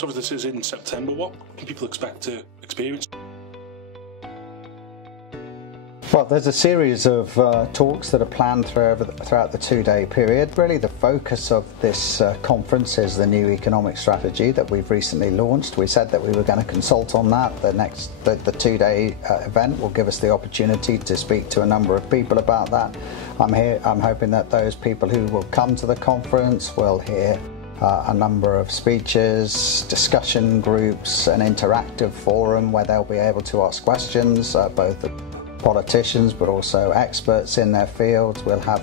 So if this is in September, what can people expect to experience? Well, there's a series of talks that are planned throughout the two-day period. Really, the focus of this conference is the new economic strategy that we've recently launched. We said that we were going to consult on that. The two-day event will give us the opportunity to speak to a number of people about that. I'm hoping that those people who will come to the conference will hear a number of speeches, discussion groups, an interactive forum where they'll be able to ask questions, both politicians but also experts in their fields. We'll have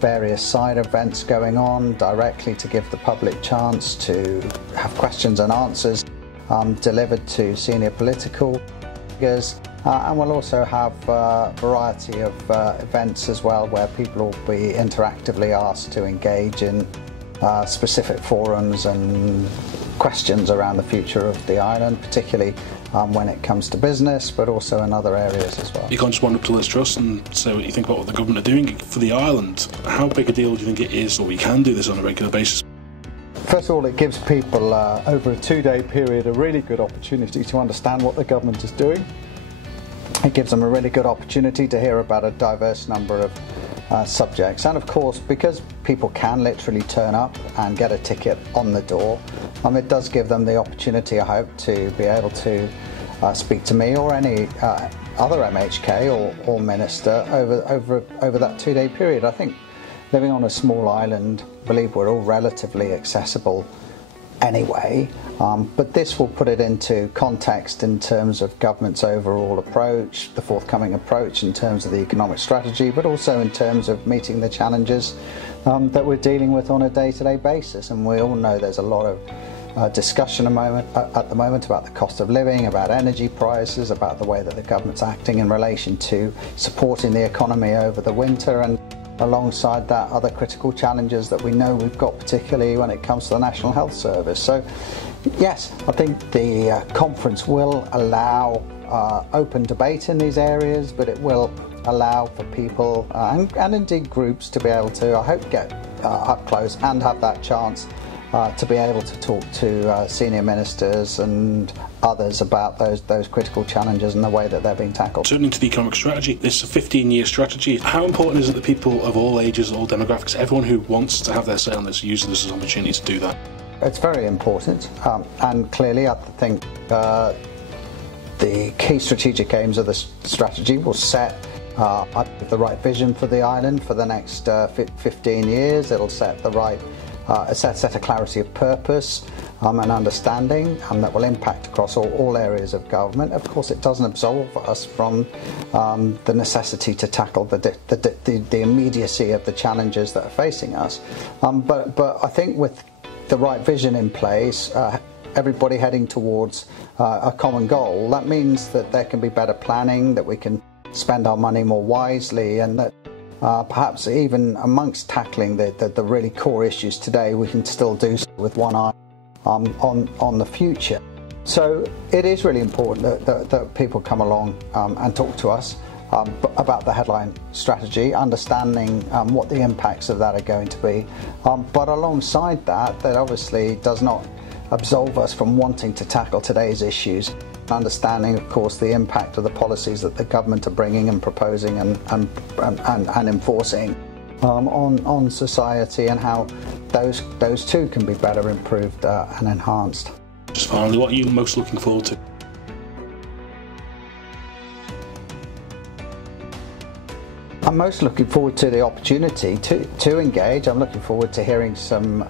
various side events going on directly to give the public chance to have questions and answers delivered to senior political figures, and we'll also have a variety of events as well where people will be interactively asked to engage in specific forums and questions around the future of the island, particularly when it comes to business, but also in other areas as well. You can't just wind up to Liz Truss and say what you think about what the government are doing for the island. How big a deal do you think it is that we can do this on a regular basis? First of all, it gives people over a two-day period a really good opportunity to understand what the government is doing. It gives them a really good opportunity to hear about a diverse number of subjects, and of course, because people can literally turn up and get a ticket on the door, it does give them the opportunity, I hope, to be able to speak to me or any other MHK or minister over that two-day period. I think living on a small island, I believe we're all relatively accessible anyway, but this will put it into context in terms of government's overall approach, the forthcoming approach in terms of the economic strategy, but also in terms of meeting the challenges that we're dealing with on a day-to-day basis. And we all know there's a lot of discussion at the moment about the cost of living, about energy prices, about the way that the government's acting in relation to supporting the economy over the winter, and alongside that, other critical challenges that we know we've got, particularly when it comes to the National Health Service. So yes, I think the conference will allow open debate in these areas, but it will allow for people and indeed groups to be able to, I hope, get up close and have that chance to be able to talk to senior ministers and others about those critical challenges and the way that they're being tackled. Turning to the economic strategy, this is a 15-year strategy. How important is it that people of all ages, all demographics, everyone who wants to have their say on this, use this as an opportunity to do that? It's very important, and clearly I think the key strategic aims of the strategy will set the right vision for the island for the next 15 years. It'll set the right set a clarity of purpose and understanding that will impact across all areas of government. Of course, it doesn't absolve us from the necessity to tackle the immediacy of the challenges that are facing us. But I think with the right vision in place, everybody heading towards a common goal, that means that there can be better planning, that we can spend our money more wisely, and that perhaps even amongst tackling the really core issues today, we can still do so with one eye on the future. So it is really important that people come along and talk to us about the headline strategy, understanding what the impacts of that are going to be. But alongside that, that obviously does not absolve us from wanting to tackle today's issues. Understanding, of course, the impact of the policies that the government are bringing and proposing and enforcing on society, and how those too can be better improved and enhanced. Just finally, what are you most looking forward to? I'm most looking forward to the opportunity to engage. I'm looking forward to hearing some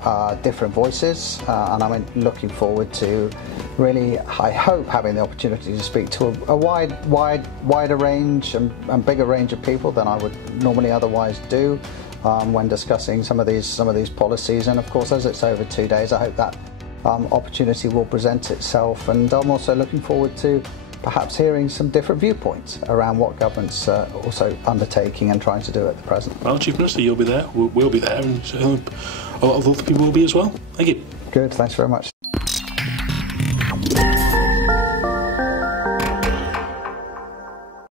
different voices, and I'm looking forward to really, I hope, having the opportunity to speak to a wider range and bigger range of people than I would normally otherwise do when discussing some of these policies. And of course, as it's over 2 days, I hope that opportunity will present itself. And I'm also looking forward to perhaps hearing some different viewpoints around what government's also undertaking and trying to do at the present. Well, Chief Minister, you'll be there, we'll be there, and a lot of other people will be as well. Thank you. Good, thanks very much.